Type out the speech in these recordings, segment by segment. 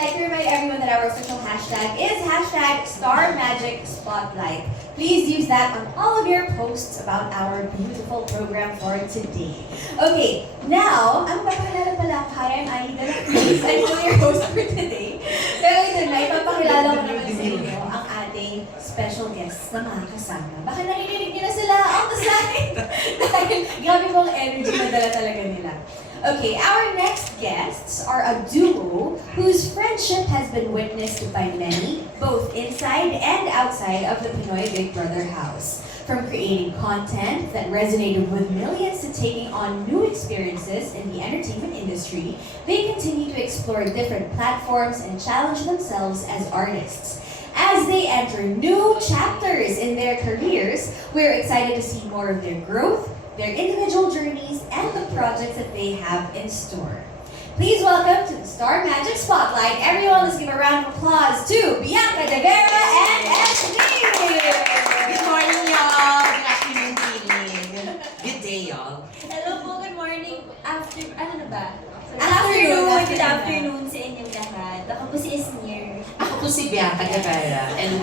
I'd like to remind everyone that our official hashtag is hashtag StarMagicSpotlight. Please use that on all of your posts about our beautiful program for today. Okay, now, ang papakilala pala ako. Hi, I'm Aida Cruz. I'm still your host for today. Pero tonight, papakilala ko naman sa inyo ang ating special guests na mga kasama. Baka naririnig niyo na sila ang kasahin. Dahil grabe pong energy na dala talaga nila. Okay, our next guests are a duo whose friendship has been witnessed by many, both inside and outside of the Pinoy Big Brother house. From creating content that resonated with millions to taking on new experiences in the entertainment industry, they continue to explore different platforms and challenge themselves as artists. As they enter new chapters in their careers, we're excited to see more of their growth, their individual journeys, and the projects that they have in store. Please welcome to the Star Magic Spotlight. Everyone, let's give a round of applause to Bianca De Vera and SD! Good morning, y'all! Good afternoon, feeling. Good day, y'all. Hello po, good morning. Ano na ba? Afternoon. Good afternoon sa inyong lahat. Ako po si Esnir. Ako po si Bianca De Vera, and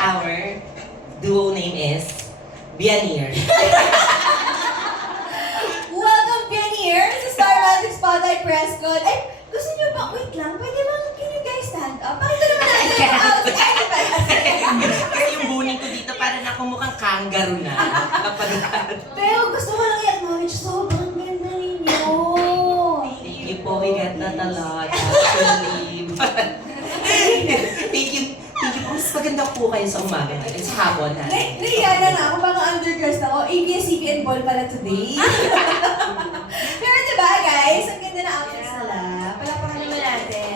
our duo name is Bianir. Welcome, Pioneer, sa Star Magic Spotlight Prescott. Ay, gusto niyo ba, wait lang, pwede bang, can you guys stand up? Pakita naman natin yung outfit. Kaya yung bunin ko dito para nakumukhang kangaroo na. Kapalitan. Pero gusto ko lang i-acknowledge, sobrang ganda ninyo. Thank you po, we get that a lot, actually. Thank you po. Mas maganda po kayo sa umaga ngayon, sa hapon ha. Nahiya na ako, baka underdressed ako. ABS-CBN ball pala today. Pero diba guys, ang ganda na outfits nila. Palakpakan naman natin.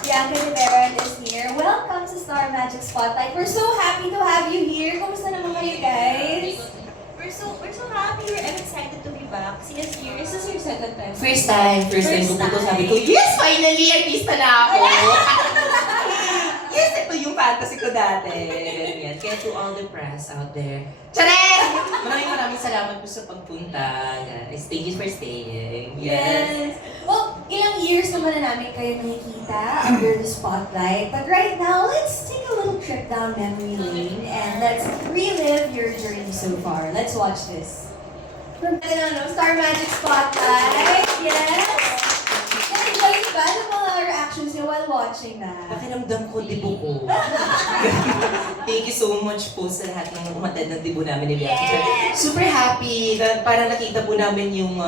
Bianca De Vera and Esnir, welcome sa Star Magic Spotlight. We're so happy to have you here. Kumusta naman kayo guys? We're so happy. I'm excited to be back. Si Esnir, is this your second time? First time ko po to, sabi ko, yes, finally, artista na ako. Yes, ito yung fantasy ko dati. Ganyan. Kaya to all the press out there. Charet! Maraming salamat po sa pagpunta. Guys, thank you for staying. Yes. Well, ilang years naman na namin kayo nakikita under the spotlight. But right now, let's take a little trip down memory lane and let's relive your journey so far. Let's watch this. Star Magic Spotlight. Yes. Na-enjoy niyo ba ng mga reactions niyo while watching that? Pakiramdam ko, dibo ko. Thank you so much po sa lahat ng umatid ng dibo namin ni Bianca. Yes! Super happy na para nakita po namin yung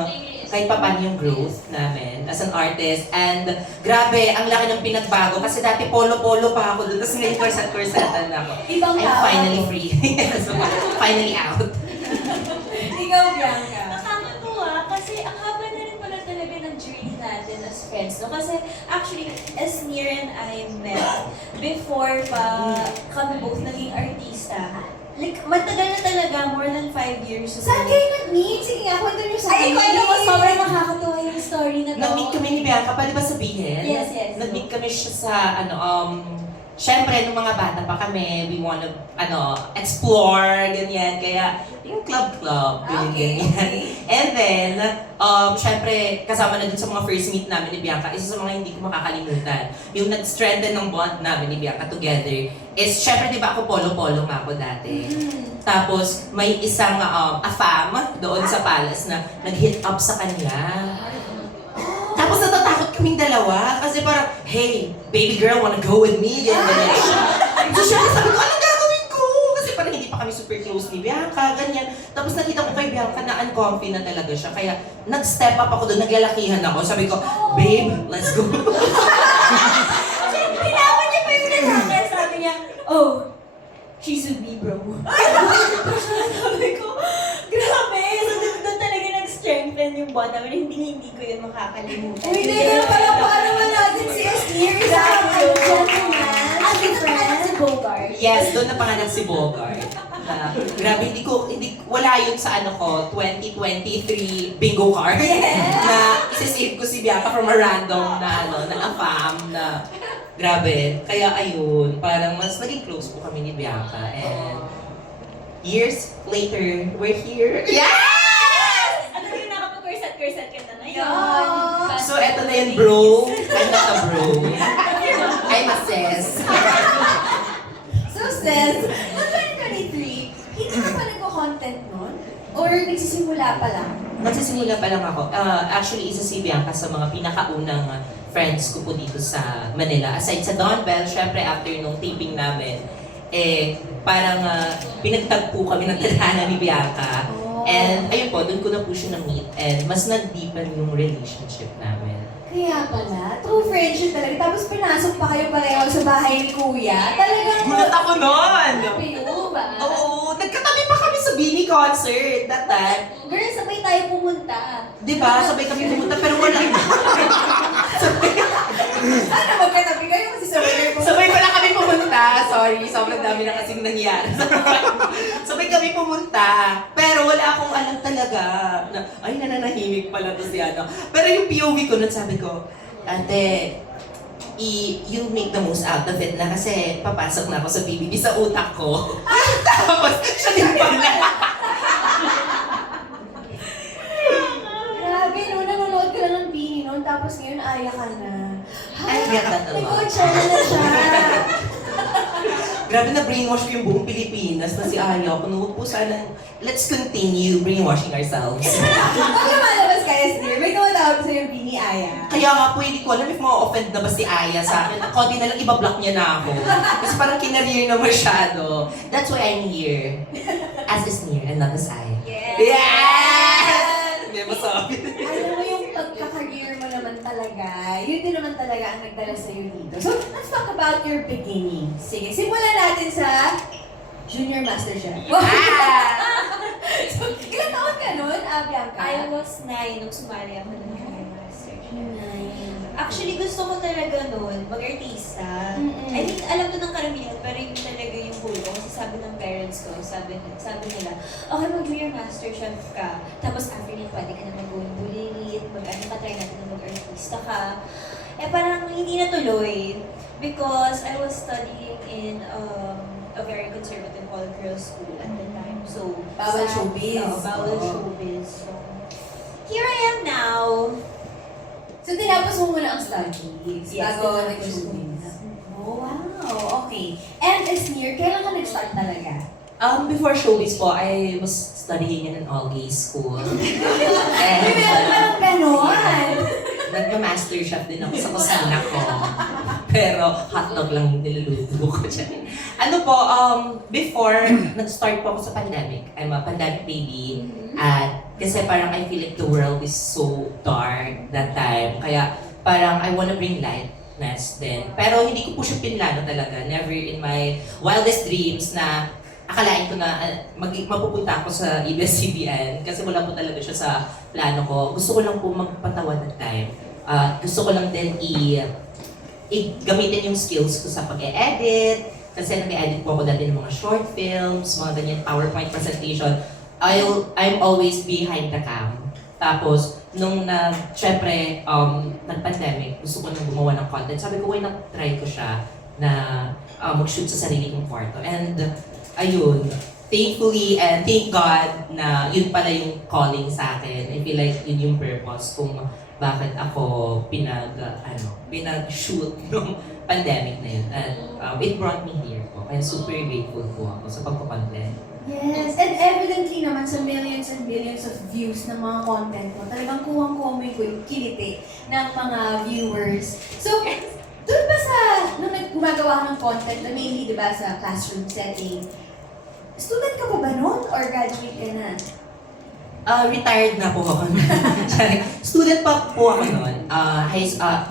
kahit paano yung growth namin as an artist. And grabe, ang laki ng pinagbago. Kasi dati polo-polo pa ako doon. Tapos ngayon korset-korsetan na ako. Ibang I'm tao. finally free. So, finally out. Ikaw, Bianca. Nakakatuwa kasi ang haba na rin pala talaga ng journey natin as friends. No? Kasi actually, Esnir and I met before pa kami both naging artista. Like, matagal na talaga, more than 5 years ago. Saan kayo nag-meet? Sige nga, kwento niyo sa Ay, amin. kwento mo, sobrang nakakatuwa yung story na to. Nag-meet kami ni Bianca, pwede ba sabihin? Yes. Nag-meet kami siya sa, syempre, nung mga bata pa kami, we wanna, explore, ganyan. Kaya, yung club, Okay. ganyan. And then, syempre, kasama na dun sa mga first meet namin ni Bianca, isa sa mga hindi ko makakalimutan. Yung nag-strengthen ng bond namin ni Bianca together is, syempre, di ba ako polo-polo nga ako dati. Tapos, may isang afam doon sa palace na nag-hit up sa kanya. Tapos natatakot kaming dalawa kasi parang, hey, baby girl, wanna go with me? Ganyan siya. So siya, sabi ko, anong gagawin ko? Kasi parang hindi pa kami super close ni Bianca, ganyan. Tapos nakita ko kay Bianca na uncomfy na talaga siya. Kaya nag-step up ako doon, naglalakihan ako. Sabi ko, babe, let's go. Pinawan niya pa yung lalaki. Sabi niya, oh, she's with me, bro. Sabi ko, grabe. So, doon talaga nag-strengthen yung bond namin. Hindi ko yun makakalimutan. Uy, teka, palakpakan naman natin si Esnir. Grabe yun. Gentleman. Ang ganda si Bogart. Yes, doon napanganak si Bogart. Grabe, wala yun sa 2023 bingo card. Na isisave ko si Bianca from a random na afam na grabe. Kaya ayun, parang mas naging close po kami ni Bianca. And years later, we're here. Yes! Ano yung nakapag-corset ka na ngayon? Yeah. So eto na yun, bro. I'm not a bro. I'm a sis. So sis, noong 2023, hindi ka pa nagko-content nun? Or nagsisimula pa lang? Magsisimula pa lang ako. Actually, isa si Bianca sa mga pinakaunang friends ko po dito sa Manila. Aside sa Don Bell, syempre after nung taping namin, parang pinagtagpo kami ng tadhana ni Bianca. Oh. And ayun po, doon ko na po siya na-meet. And mas nag-deepen yung relationship namin. Kaya pala, true friendship talaga. Tapos pinasok pa kayo pareho sa bahay ni Kuya. Talagang... Gulat ako nun! Kayo ba? Oo, nagkatabi pa kami sa Bini concert that time. Girl, sabay tayo pumunta. Di ba? Sabay kami pumunta pero wala. Sana magkatabi kayo kasi sabay kayo pumunta. Sabay pala kami pumunta. Sorry, sobrang dami na kasing nangyari. Sabay kami pumunta. Pero wala akong alam talaga. Na, ay, nananahimik pala to si ano. Pero yung POV ko, nun sabi ko, ate, you make the most out of it na kasi papasok na ako sa BBB sa utak ko. Tapos, siya din pala. Grabe, no, nanonood ka lang ng Bini noon, tapos ngayon aya ka na. I get that a lot. Nag-coachella na siya. Grabe na brainwash ko yung buong Pilipinas na si Aya. Kung huwag po sana, let's continue brainwashing ourselves. Pag lumalabas ka, Esther, may tumatawag sa'yo Bini Aya. Kaya nga po, hindi ko alam if ma-offend na ba si Aya sa akin. Konti na lang ibablock niya na ako. Kasi parang kinareer na masyado. That's why I'm here. As is near and not as I. Yes! Yes! Hindi masabi. Alam mo yung pagkakareer mo naman talaga, yun din naman talaga ang nagdala sa'yo dito. So, let's talk about your beginning. Sige, simulan natin sa Junior Master Chef. So, ilang taon ka nun, Bianca? I was 9 nung sumali ako ng Junior Master Chef. Nine. Actually, gusto ko talaga noon mag-artista. Mm-mm. I think alam ko ng karamihan, pero yun talaga yung goal ko. Kasi sabi ng parents ko, sabi nila, okay, mag-Junior Master Chef ka. Tapos after yun, pwede ka na mag-going bulilit, try natin na mag-artista ka. Eh parang hindi natuloy because I was studying in a very conservative all-girls school at the time. So, Bawal showbiz. Bawal Oo. showbiz. So, here I am now. So, tinapos mo muna ang studies Yes, bago tinapos nag-showbiz. ko. Oh, wow. Okay. And as near, kailan ka nag-start talaga? Before showbiz po, I was studying in an all-gay school. Ay, And meron ka ng ganon. nagma-master chef din ako sa kusina ko. Pero hotdog lang yung niluluto ko dyan. Ano po, before, nag-start po ako sa pandemic. I'm a pandemic baby. At kasi parang I feel like the world is so dark that time. Kaya parang I wanna bring lightness din. Pero hindi ko po siya pinlano talaga. Never in my wildest dreams na akalain ko na mapupunta ako sa ABS-CBN kasi wala po talaga siya sa plano ko. Gusto ko lang po magpatawa that time. Gusto ko lang din gamitin yung skills ko sa pag-e-edit. Kasi nag-edit po ako dati ng mga short films, mga ganyan PowerPoint presentation. I'm always behind the cam. Tapos, nung syempre, nag-pandemic, gusto ko nang gumawa ng content. Sabi ko, why not try ko siya na mag-shoot sa sarili kong kwarto. And, ayun, thankfully and thank God na yun pala yung calling sa akin. I feel like yun yung purpose kung bakit ako pinag-shoot nung pandemic na yun. And it brought me here po. Kaya super grateful po ako sa pagpapantent. Yes, and evidently naman sa millions and millions of views ng mga content mo, talagang kuwang-kuha mo yung kiliti ng mga viewers. So, doon ba sa, nung gumagawa ka ng content, na mainly, di ba, sa classroom setting, student ka pa ba noon or graduate ka na? Retired na po ako. Student pa po ako noon.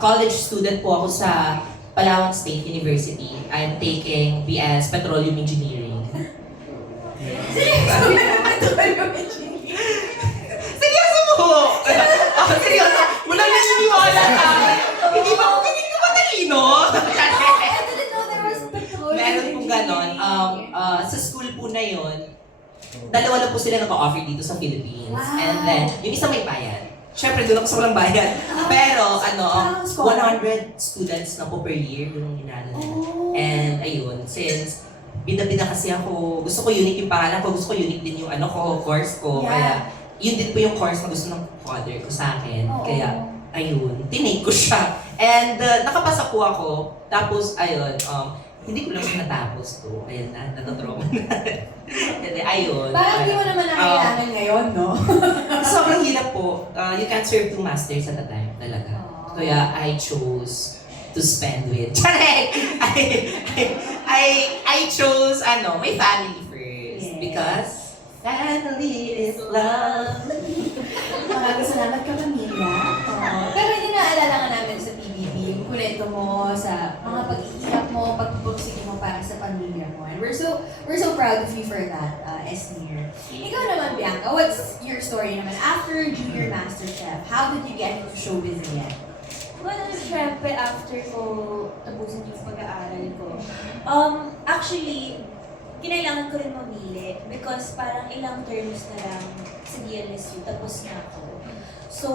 College student po ako sa Palawan State University. I'm taking BS Petroleum Engineering. Seryoso yun naman ito yung engineering. Seryoso po! Seryoso! Wala na siniwala ka! Hindi ba ako ganyan ka matalino? I didn't know there was petroleum Meron pong ganon. Sa school po na yun, dalawa lang po sila nag-offer dito sa Philippines. Wow. And then, yung isa may bayad. Siyempre, doon ako sa walang bayad. Pero, Parang scholar. 100 students na po per year yung inano nila. Oh. And ayun, since bida-bida kasi ako, gusto ko unique yung pangalan ko, gusto ko unique din yung course ko. Yeah. Kaya, yun din po yung course na gusto ng father ko sa akin. Oo. Kaya, ayun, tinake ko siya. And nakapasa po ako. Tapos, ayun, hindi ko lang siya natapos to. Ayun na, natatrauma na. Hindi, ayun. Parang hindi mo naman na kailangan ngayon, no? Sobrang hirap po. You can't serve two masters at a time talaga. Kaya I chose to spend with. Charay! I chose, my family first. Yes. Because family is love. Maraming salamat ka, pamilya. Pero hindi naalala nga namin sa PBB, yung kuleto mo, sa mga pag-iiyak mo, pagpupursige mo para sa pamilya mo. And we're so proud of you for that, Esnir. Ikaw naman, Bianca, what's your story naman? After Junior MasterChef, how did you get into showbiz again? Well, syempre, after ko tapusin yung pag-aaral ko, actually, kinailangan ko rin mamili because parang ilang terms na lang sa DLSU, tapos na ako. So,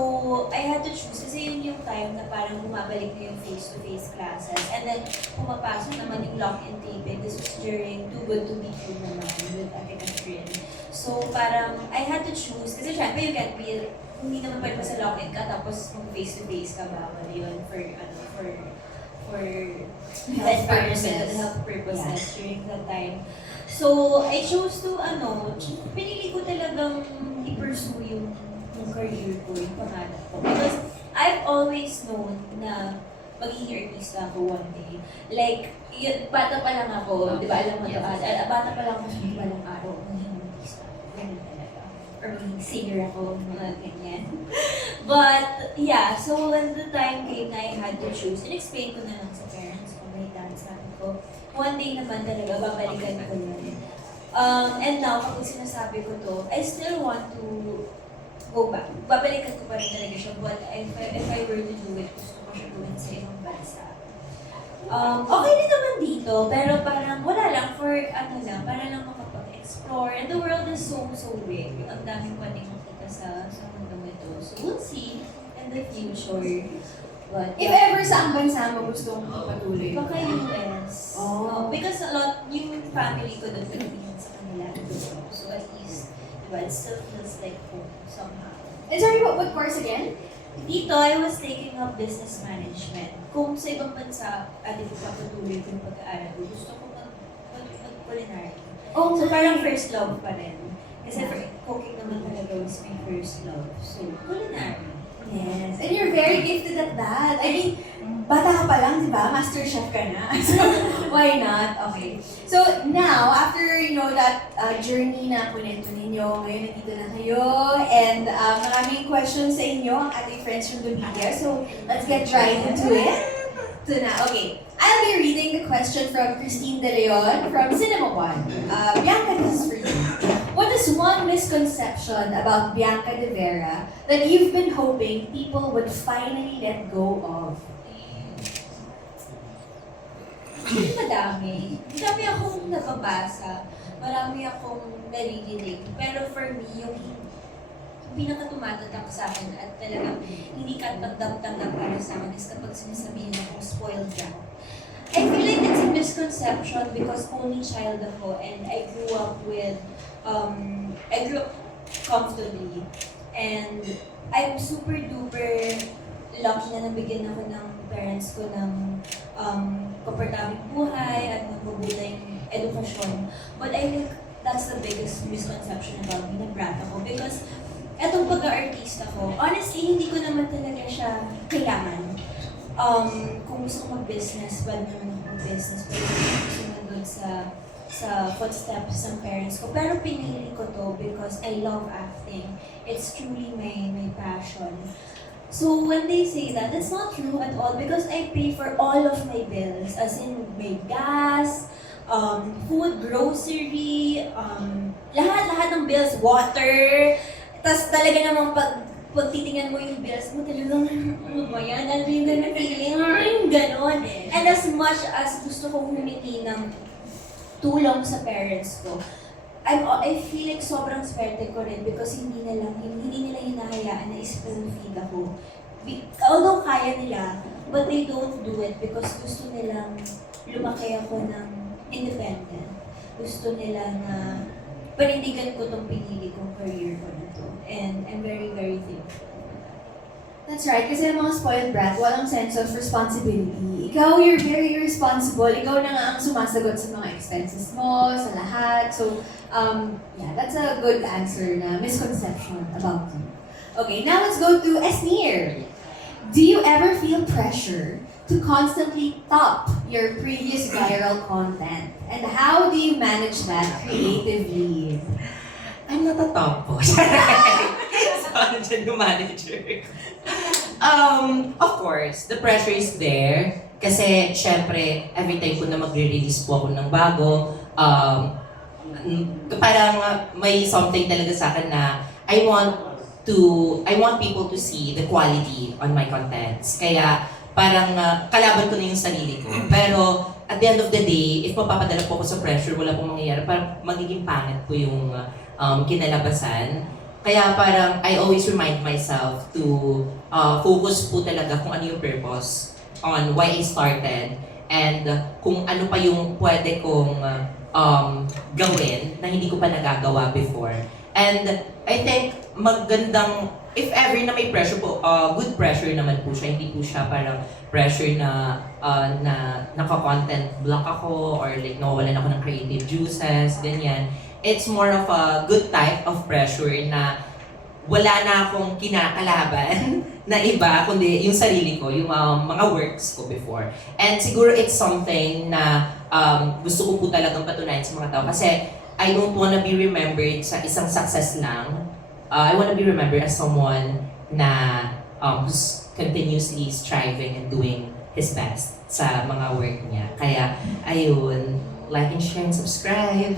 I had to choose kasi yun yung time na parang bumabalik na yung face-to-face classes and then pumapasok naman yung lock-in taping. This was during Too Good To Be True naman with Ate Catherine. So, parang I had to choose kasi syempre you can't be, hindi naman pwede pa sa lock-in ka tapos mag face-to-face ka bawal yun for Health purposes. health purposes during that time. So, I chose to, pinili ko talagang i-pursue yung career ko, yung pangarap ko. Because I've always known na magiging artista ako one day. Like, bata pa lang ako, di ba, alam mo to, bata pa lang ako, hindi pa lang araw, magiging artista. Ganun talaga. Or magiging singer ako, mga ganyan. But, yeah, so when the time came na I had to choose, in-explain ko na lang sa parents ko, my dad, sabi ko, one day naman talaga, babalikan ko yun. And now, kapag sinasabi ko to, I still want to go back. Babalikan ko pa rin talaga siya, but if I were to do it, gusto ko siya gawin sa ibang bansa. Okay din naman dito, pero parang wala lang for para lang makapag-explore. And the world is so big. Ang daming pwedeng makita sa mundong ito. So we'll see in the future. But If ever saang bansa mo gusto mong ipatuloy? baka US. Oh. Because a lot, yung family ko doon, Philippines sa kanila. So at least, diba, it still feels like home somehow. And sorry, what course again? Dito, I was taking up business management. Kung sa ibang bansa, atin ipapatuloy ko yung pag-aaral ko, gusto ko mag-culinary. Oh, So parang first love pa rin. Kasi cooking naman talaga was my first love. So, culinary. Yes, and you're very gifted at that. I mean, bata ka pa lang, di ba? Master chef ka na. So, why not? Okay. So, now, after, that journey na kunento ninyo, ngayon nandito na kayo, and maraming questions sa inyo, ang ating friends from the media. So, let's get right into it. So na, okay. I'll be reading the question from Christine De Leon from Cinema One. Bianca, this is for you. What is one misconception about Bianca De Vera that you've been hoping people would finally let go of? Madami. Madami akong nababasa. Marami akong naririnig. Pero for me, yung pinaka-tumatatak sa akin at talagang hindi ka tanggap para sa akin is kapag sinasabihin akong spoiled brat. I feel like it's a misconception because only child ako and I grew up comfortably. And I'm super duper lucky na nabigyan ako ng parents ko ng komportabling buhay at magbubutay edukasyon. But I think that's the biggest misconception about me na brat ako because etong pag-aartista ko, honestly, hindi ko naman talaga siya kailangan. Kung gusto ko mag-business, pwede naman ako mag-business. Pwede naman sumunod sa footsteps ng parents ko. Pero pinili ko to because I love acting. It's truly my passion. So when they say that, it's not true at all because I pay for all of my bills. As in, my gas, food, grocery, lahat ng bills, water. Tapos talaga namang pag titingnan mo yung bills mo, talagang, ano ba yan? Ano yung ganun feeling? Yung ganon. And as much as gusto ko humingi ng tulong sa parents ko, I feel like sobrang swerte ko rin because hindi nila hinahayaan na spoon feed ako. Although kaya nila, but they don't do it because gusto nilang lumaki ako ng independent. Gusto nila na panindigan ko tong pinili kong career ko na to. And I'm very, very thankful for that. That's right, kasi ang mga spoiled brat, walang sense of responsibility. Ikaw, you're very irresponsible. Ikaw na nga ang sumasagot sa mga expenses mo, sa lahat. So, yeah, that's a good answer na misconception about you. Okay, now let's go to Esnir. Do you ever feel pressure to constantly top your previous viral content? And how do you manage that creatively? I'm not a top po. So, ano dyan yung manager? Of course, the pressure is there. Kasi, syempre, every time po na magre-release po ako ng bago, parang may something talaga sa akin na I want people to see the quality on my contents. Kaya, parang kalaban ko na yung sarili ko. Pero, at the end of the day, if mapapadala po ako sa pressure, wala pong mangyayari. Parang magiging pangit po yung kinalabasan. Kaya parang I always remind myself to focus po talaga kung ano yung purpose on why I started and kung ano pa yung pwede kong gawin na hindi ko pa nagagawa before. And I think magandang, if ever na may pressure po, good pressure naman po siya. Hindi po siya parang pressure na naka-content block ako or like nawawalan ako ng creative juices, ganyan. It's more of a good type of pressure na wala na akong kinakalaban na iba, kundi yung sarili ko, yung mga works ko before. And siguro it's something na gusto ko po talagang patunayan sa mga tao. Kasi I don't wanna be remembered sa isang success lang. I wanna be remembered as someone na who's continuously striving and doing his best sa mga work niya. Kaya, ayun, like and share and subscribe.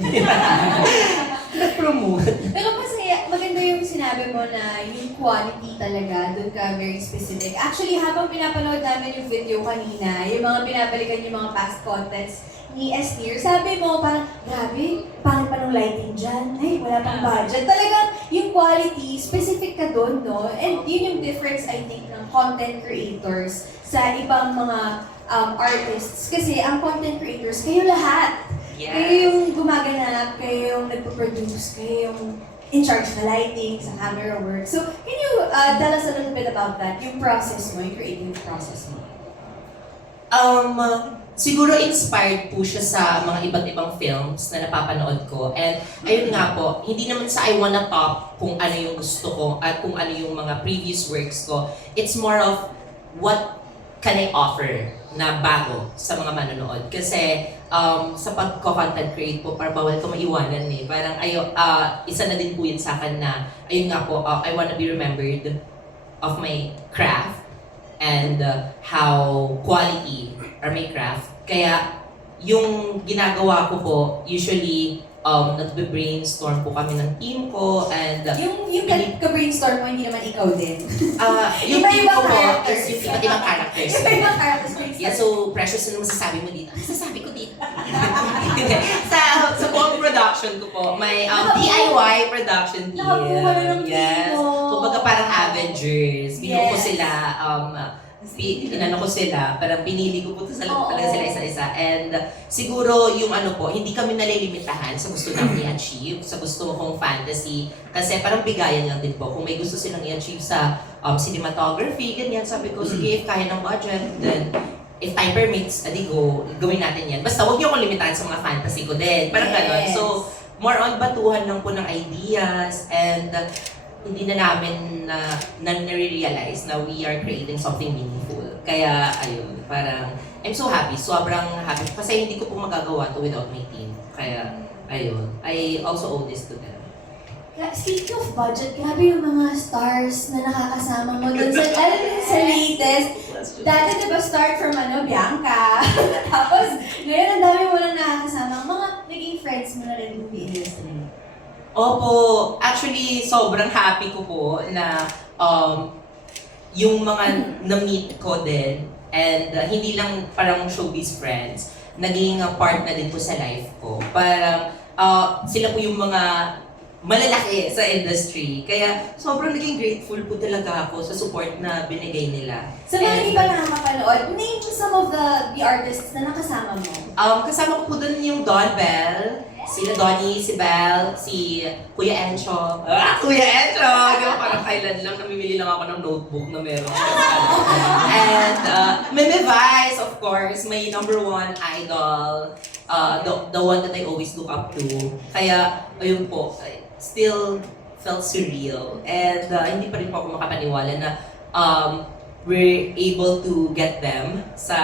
Nag-promote. Pero masaya, maganda yung sinabi mo na yung quality talaga, doon ka very specific. Actually, habang pinapanood namin yung video kanina, yung mga pinabalikan yung mga past contents ni Esnir, sabi mo parang, grabe, pangit pa ng lighting dyan. Ay, wala pang budget. Talagang yung quality, specific ka doon, no? And yun yung difference, I think, ng content creators sa ibang mga artists. Kasi ang content creators, kayo lahat. Yes. Kayo yung gumaganap, kayo yung nagpo-produce, kayo yung in charge na lighting, sa camera work. So, can you tell us a little bit about that? Yung process mo, yung creative process mo. Siguro inspired po siya sa mga iba't ibang films na napapanood ko. And ayun nga po, hindi naman sa I wanna top kung ano yung gusto ko at kung ano yung mga previous works ko. It's more of what can I offer na bago sa mga manonood. Kasi sa pagko-content create po, parang bawal ko maiwanan eh. Parang isa na din po yun sa akin na, ayun nga po, I wanna be remembered of my craft and how quality are my craft. Kaya yung ginagawa ko po, usually nagbe-brainstorm po kami ng team ko and Yung ka-brainstorm mo, hindi naman ikaw din. yung team ko Iba-ibang po characters. is yung iba't ibang characters. Yung characters brainstorm. Yeah, so precious ano masasabi mo dito? Masasabi ko dito. sa buong production ko po, may DIY production team. Nakabuo ka na ng team Yes. mo. Kumbaga parang Avengers. Binuo ko Yes. sila, inano ko sila, parang pinili ko po talaga sila isa-isa. And siguro yung ano po, hindi kami nalilimitahan sa gusto namin i-achieve, sa gusto kong fantasy. Kasi parang bigayan lang din po. Kung may gusto silang i-achieve sa cinematography, ganyan, sabi ko, sige, if kaya ng budget, then if time permits, adi gawin natin yan. Basta huwag niyo akong limitahan sa mga fantasy ko din. Parang ganon. Yes. So, more on batuhan lang po ng ideas and hindi na namin na-realize na we are creating something meaningful. Kaya, ayun, parang, I'm so happy. Sobrang happy. Kasi hindi ko po magagawa to without my team. Kaya, ayun. I also owe this to them. Speaking of budget, grabe yung mga stars na nakakasama mo dun sa, lalo na sa latest. Dati diba start from Bianca. Tapos, ngayon ang dami mo na nakakasama. Mga naging friends mo na rin movie industry. Opo, actually sobrang happy ko po na yung mga na-meet ko din and hindi lang parang showbiz friends, naging part na din po sa life ko. Parang sila po yung mga malalaki sa industry. Kaya sobrang naging grateful po talaga ako sa support na binigay nila. Sa mga hindi pa nakakapanood, name some of the artists na nakasama mo. Kasama ko po dun yung Don Bell Sila Donnie, si Belle, si Kuya Encho. Kuya Encho! Di ba parang kailan lang, namimili lang ako ng notebook na meron. And Meme Vice, of course, my number one idol. The one that I always look up to. Kaya, ayun po, still felt surreal. And hindi pa rin po ako makapaniwala na we're able to get them sa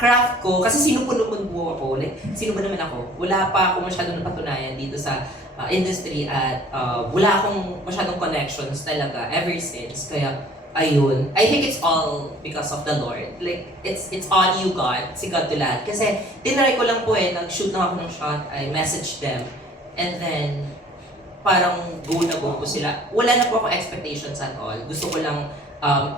craft ko. Kasi sinupunupun po ako. Like, sino ba naman ako? Wala pa ako masyadong napatunayan dito sa industry at wala akong masyadong connections talaga ever since. Kaya, ayun. I think it's all because of the Lord. Like, it's on you, God. Si God to lahat. Kasi, tinry ko lang po nag-shoot lang ako ng shot. I messaged them. And then, parang go na go po sila. Wala na po ako expectations at all. Gusto ko lang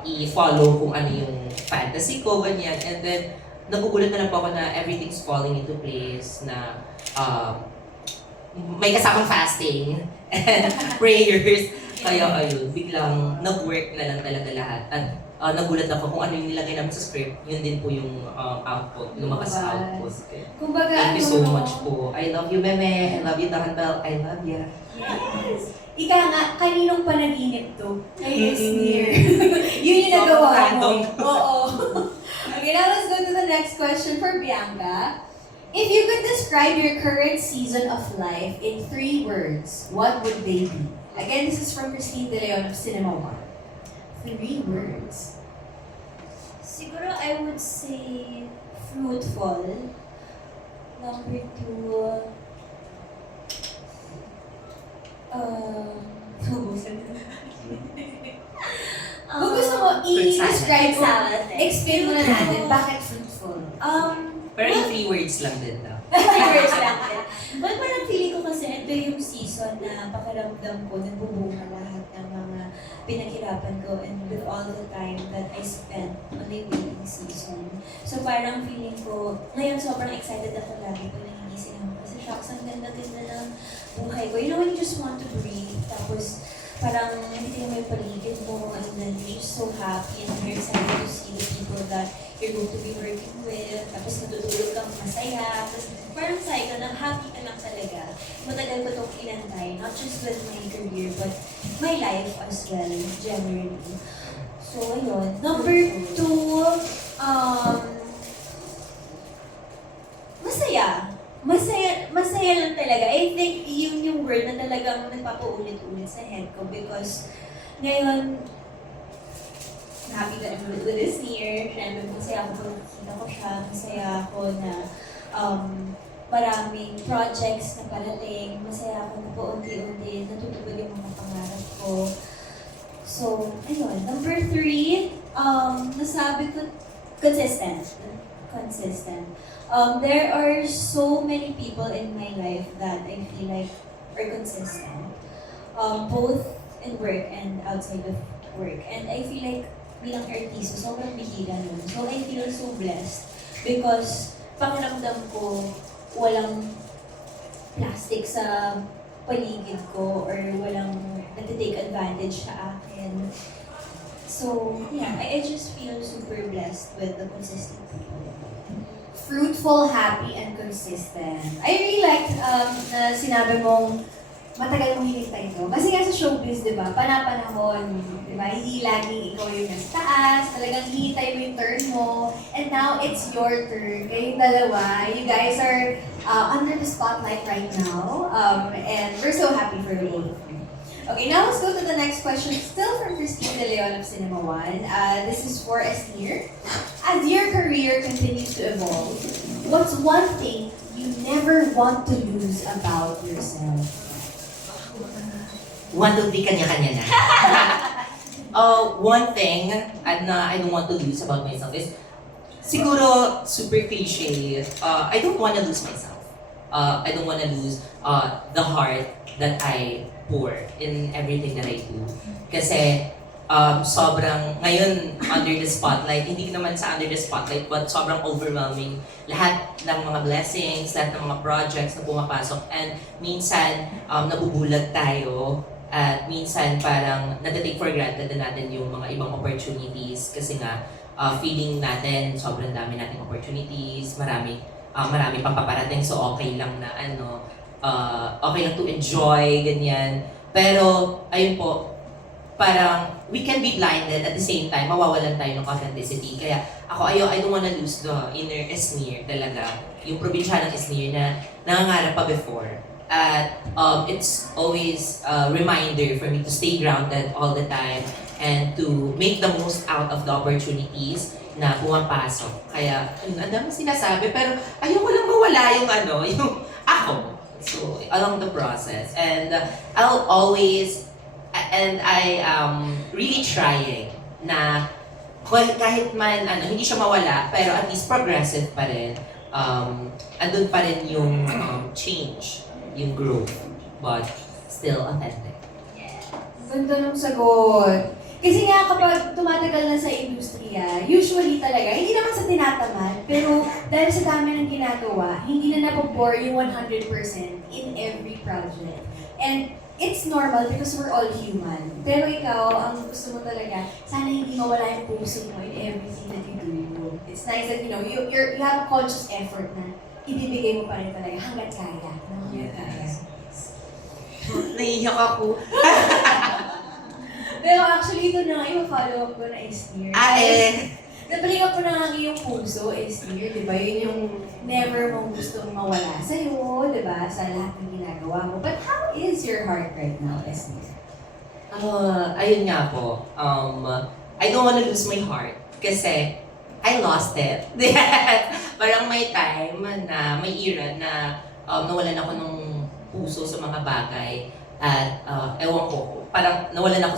i-follow kung ano yung fantasy ko, ganyan. And then, nagugulat na lang po ako na everything's falling into place, na may kasamang fasting and prayers. Kaya ayun, biglang nag-work na lang talaga lahat. At nagulat ako kung ano yung nilagay namin sa script, yun din po yung output, lumakas sa output. Kumbaga, Thank you so much po. I love you, Meme. I love you, Dakanbel. I love you. Yes! Ika nga, kaninong panaginip to? Kay Sneer. Yun yung nagawa Random. mo. Oo. Okay, now let's go to the next question for Bianca. If you could describe your current season of life in 3 words, what would they be? Again, this is from Christine De Leon of Cinema One. 3 words. Siguro I would say fruitful. Number 2, Kung gusto mo, fruit i-describe mo, salad. explain mo na natin, bakit fruitful? Pero in 3 words lang din daw. Words lang din. Well, parang feeling ko kasi ito yung season na pakiramdam ko, nagbubunga lahat ng mga pinaghirapan ko and with all the time that I spent on the waiting season. So parang feeling ko, ngayon sobrang excited ako lagi pag nangigising ako. Kasi shocks, ang ganda-ganda ng buhay ko. You know, when you just want to breathe, tapos parang hindi mo yung paligid mo, and then you're just so happy and you're excited to see the people that you're going to be working with, tapos natutulog kang masaya, tapos parang cycle ng happy ka lang talaga. Matagal ko itong inantay, not just with my career, but my life as well, generally. So, ayun. Number 2, masaya. Masaya lang talaga. I think yun yung word na talagang nagpapaulit-ulit sa head ko because ngayon, happy ka with this year. Siyempre, masaya ako pag nakikita ko siya. Masaya ako na maraming projects na parating. Masaya ako na paunti-unti natutupad yung mga pangarap ko. So, ayun. Number 3, nasabi ko, consistent. There are so many people in my life that I feel like are consistent. Both in work and outside of work. And I feel like bilang artista, sobrang bihira nun. So I feel so blessed because pakiramdam ko walang plastic sa paligid ko or walang nag-take advantage sa akin. So, yeah, I just feel super blessed with the consistent people. Fruitful, happy, and consistent. I really like na sinabi mong matagal mong hinintay ito. Kasi nga sa showbiz, di ba, panapanahon, di ba, hindi laging ikaw yung nasa taas, talagang hinintay mo yung turn mo, and now it's your turn. Kayong dalawa, you guys are under the spotlight right now, and we're so happy for the both of you. Okay, now let's go to the next question, still from Christine De Leon of Cinema One. This is for Esnir. As your career continues to evolve, what's one thing you never want to lose about yourself? One to be kanya-kanya na. One thing na I don't want to lose about myself is, siguro super cliche, I don't want to lose myself. I don't want to lose the heart that I pour in everything that I do. Kasi sobrang, ngayon, under the spotlight, hindi naman sa under the spotlight, but sobrang overwhelming. Lahat ng mga blessings, lahat ng mga projects na pumapasok, and minsan, nabubulag tayo, at minsan parang natatake for granted na natin yung mga ibang opportunities kasi nga, feeling natin sobrang dami nating opportunities, marami pang paparating, so okay lang na okay lang to enjoy, ganyan. Pero, ayun po, parang we can be blinded at the same time, mawawalan tayo ng authenticity. Kaya ako, I don't wanna lose the inner Esnir talaga. Yung probinsyanang Esnir na nangangarap pa before. At it's always a reminder for me to stay grounded all the time and to make the most out of the opportunities na pumapasok. Kaya, ang dami sinasabi, pero ayoko lang mawala yung yung ako. So, along the process. And I'll always, and I am really trying na kahit man hindi siya mawala, pero at least progressive pa rin. Andun pa rin yung change, yung growth, but still authentic. Ganda ng sagot. Kasi nga kapag tumatagal na sa industriya, usually talaga, hindi naman sa tinatamad, pero dahil sa dami ng ginagawa, hindi na napabore yung 100% in every project. And it's normal because we're all human. Pero ikaw, ang gusto mo talaga, sana hindi mawala yung puso mo in everything that you do. It's nice that, you have a conscious effort na ibibigay mo pa rin talaga hanggat kaya. Hanggat kaya. Naiiyak ako. Pero actually, ito na nga yung follow-up ko na Esnir. Nabalik up ko na nga yung puso, Esnir, di ba? Yun yung never mong gustong mawala sa'yo, di ba? Sa lahat ng ginagawa mo. But how is your heart right now, Esnir? Ayun nga po. I don't wanna lose my heart kasi I lost it. Parang may time na, may era na nawalan ako ng puso sa mga bagay at ewan ko, parang nawalan ako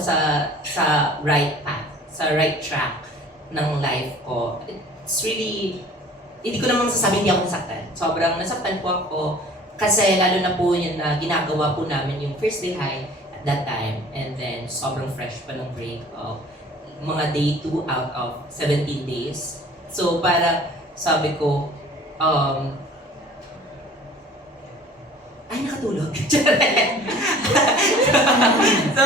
sa right path, sa right track ng life ko. It's really, hindi ko naman sasabihin hindi ako nasaktan. Sobrang nasaktan po ako kasi lalo na po yun na ginagawa po namin yung first day high at that time and then sobrang fresh pa ng break of mga day 2 out of 17 days. So para sabi ko, ay, nakatulog. So,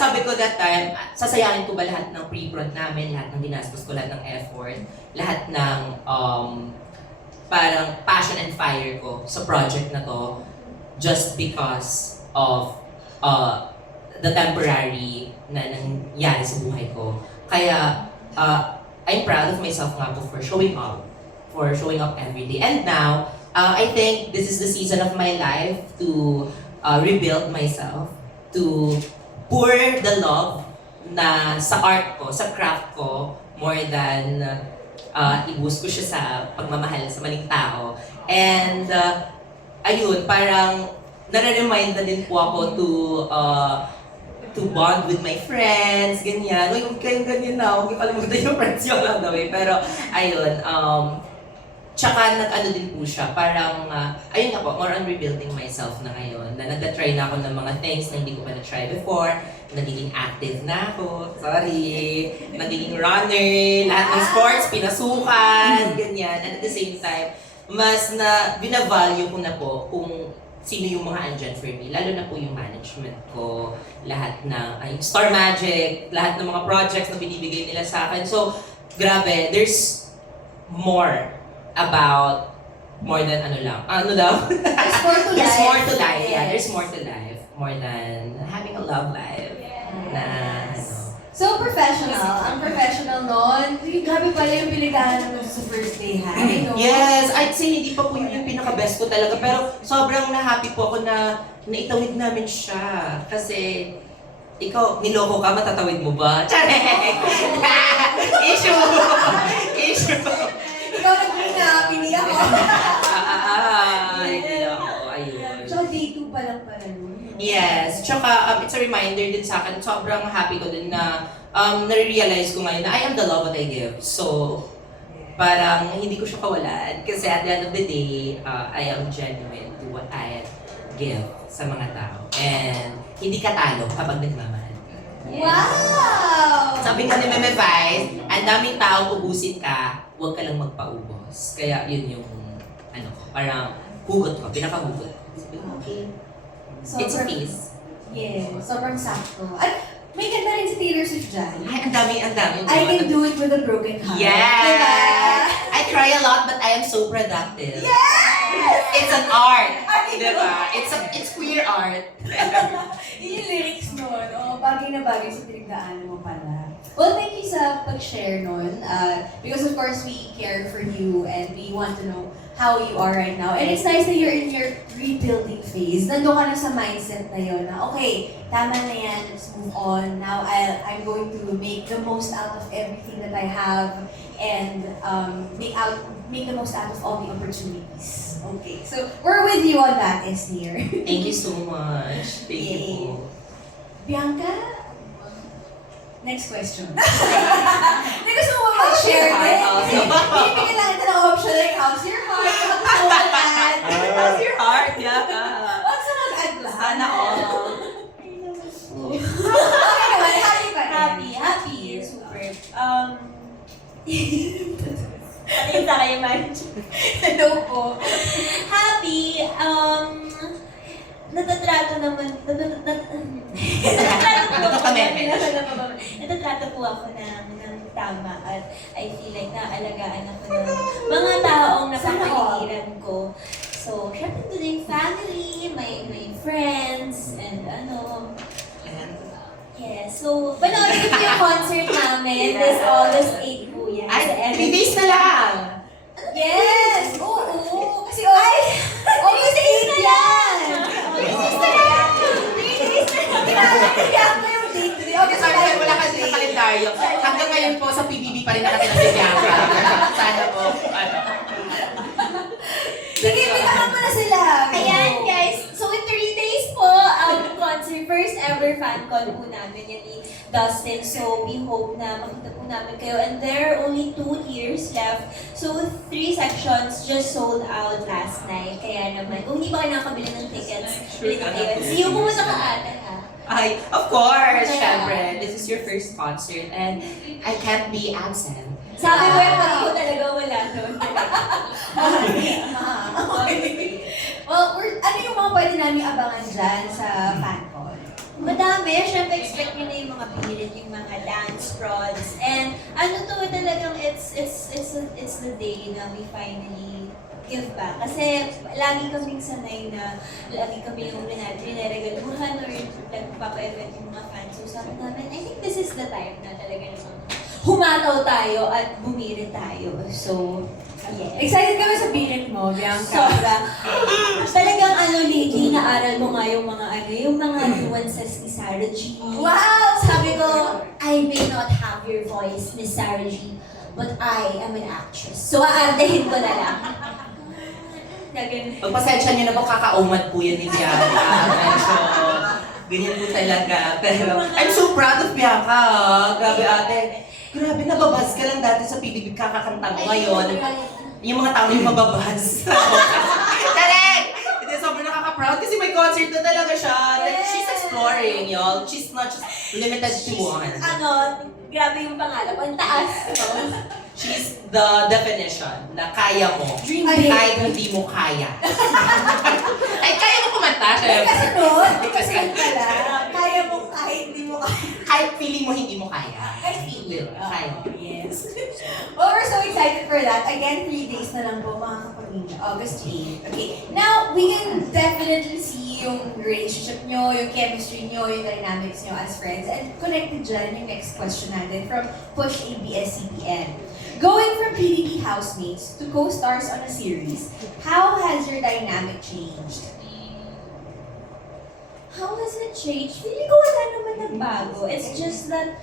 sabi ko that time, sasayangin ko ba lahat ng pre-prod namin, lahat ng ginastos ko, lahat ng effort, lahat ng parang passion and fire ko sa project na to just because of the temporary na nangyari sa buhay ko. Kaya, I'm proud of myself nga po for showing up every day. And now, I think this is the season of my life to rebuild myself, to pour the love na sa art ko, sa craft ko, more than i-boost ko siya sa pagmamahal sa maling tao. And ayun, parang nare-remind na din po ako to bond with my friends, ganyan. Uy, huwag kayong ganyan na, huwag kalimutan yung friends yung lang daw eh. Pero ayun, tsaka nag-ano din po siya, parang, ayun nga po, more on rebuilding myself na ngayon. Na nag-try na ako ng mga things na hindi ko pa na-try before. Nagiging active na ako, nagiging runner, lahat ng sports, pinasukan, ganyan. And at the same time, mas na binavalue ko na po kung sino yung mga andyan for me. Lalo na po yung management ko, lahat ng Star Magic, lahat ng mga projects na binibigay nila sa akin. So, grabe, there's more about more than ano daw? There's more to life. There's more to life, yeah. Yes. There's more to life. More than having a love life. Na, So professional. Ang professional nun. Grabe pala yung pinagdaanan mo sa first day high, no? Yes, I'd say hindi pa po yun yung pinaka-best ko talaga. Pero sobrang na-happy po ako na naitawid namin siya. Kasi ikaw, niloko ka, matatawid mo ba? Charek! Issue! Ikaw nag-bring na, pili ako. Hindi ako, ayun. So day 2 pa lang pala nun. Yes, tsaka it's a reminder din sa akin, sobrang happy ko din na nare-realize ko ngayon na I am the love that I give. So, parang hindi ko siya kawalan kasi at the end of the day, I am genuine to what I give sa mga tao. And hindi ka talo kapag nagmamahal. Wow! Sabi nga ni Meme Vice, ang daming tao ubusin ka, huwag ka lang magpaubos. Kaya yun yung, parang hugot ko, pinakahugot. Okay. It's a piece. Yeah, sobrang sakto. At may ganda rin si Taylor Swift dyan. Ay, ang dami. I can do it with a broken heart. Yes! Diba? I cry a lot, but I am so productive. Yes! It's an art. Diba? It's queer art. Yun yung lyrics nun. Oh, bagay na bagay sa pinagdaanan mo pala. Well, thank you sa pag-share nun. Because of course, we care for you and we want to know how you are right now. And it's nice that you're in your rebuilding phase. Nandun ka na sa mindset na yun na, okay, tama na yan, let's move on. Now, I'm going to make the most out of everything that I have and make the most out of all the opportunities. Okay, so we're with you on that, Esnir. Thank you so much. Thank you po. Bianca? Next question. Hindi gusto mo mag-share din. Bibigyan lang ito ng option like, how's your heart? What gusto mo mag-add? How's your heart? Yeah. What's mo mag-add lahat? Sana all. Okay naman, happy pa rin. Happy. Super. Patingin sa kayo, manager. Hello po. Happy. Natatrato po ako ng tama at I feel like naalagaan ako ng mga taong napapaligiran ko. So, syempre to yung family, my friends, and yeah, so, panoorin ko yung concert namin, this August 8 po yan. Ay, sa MNC. 3 days na lang. Yes! Oo! Kasi August 8 yan! Sorry, wala kasi sa kalendaryo. Hanggang ngayon po sa PBB pa rin nakatira si Bianca. Sana po. Sige, pinaka mo na sila! Ayan guys, so in 3 days po, concert, first ever fan con po namin yan ni Dustin. So we hope na makita po namin kayo. And there are only 2 tiers left. So 3 sections just sold out last night. Kaya naman, kung hindi pa kayo nakabili ng tickets, bili na kayo. See you, pumunta ka ate ha. Ay, of course, syempre. This is your first concert and I can't be absent. Sabi mo yung pag talaga wala doon. Well, ano yung mga pwede namin abangan dyan sa FanCon? Madami. Siyempre, expect nyo na yung mga pilit, yung mga dance prods. And talagang it's the day na we finally give back. Kasi lagi kaming sanay na lagi kami yung rineregaluhan or nagpapa-event yung mga fans. So sabi namin, I think this is the time na talaga naman humataw tayo at bumiri tayo. So, yeah. Excited kami sa birit mo, Bianca. Sobra. Talagang lately, naaral mo nga yung mga nuances ni Sarah G. Wow! Sabi ko, I may not have your voice, Miss Sarah G, but I am an actress. So, aandahin ko na lang. Pagpasensya niyo na po, kakaumad po yan ni Bianca. Medyo, ganyan po talaga. Pero, I'm so proud of Bianca. Grabe ate. Grabe, nababas ka lang dati sa PBB, kakakanta mo ngayon. Yung mga tao yung mababas. Correct! Hindi, sobrang nakaka-proud kasi may concert na talaga siya. Like, she's exploring, y'all. She's not just limited to one. Grabe yung pangalan ko. Ang taas. She's the definition na kaya mo. Dream big. Kahit hindi mo kaya. Ay, kaya mo kumanta, syempre. Kasi pala, kaya mo kahit hindi mo kaya. Kahit feeling mo hindi mo kaya. Kahit feeling. Kaya. Yes. Well, we're so excited for that. Again, 3 days na lang po, mga kapamilya. August 8. Okay. Now, we can definitely see yung relationship nyo, yung chemistry nyo, yung dynamics nyo as friends. And connected dyan yung next question natin from Push ABS-CBN. Going from PBB housemates to co-stars on a series, how has your dynamic changed? How has it changed? Feeling ko wala naman nagbago. It's just that,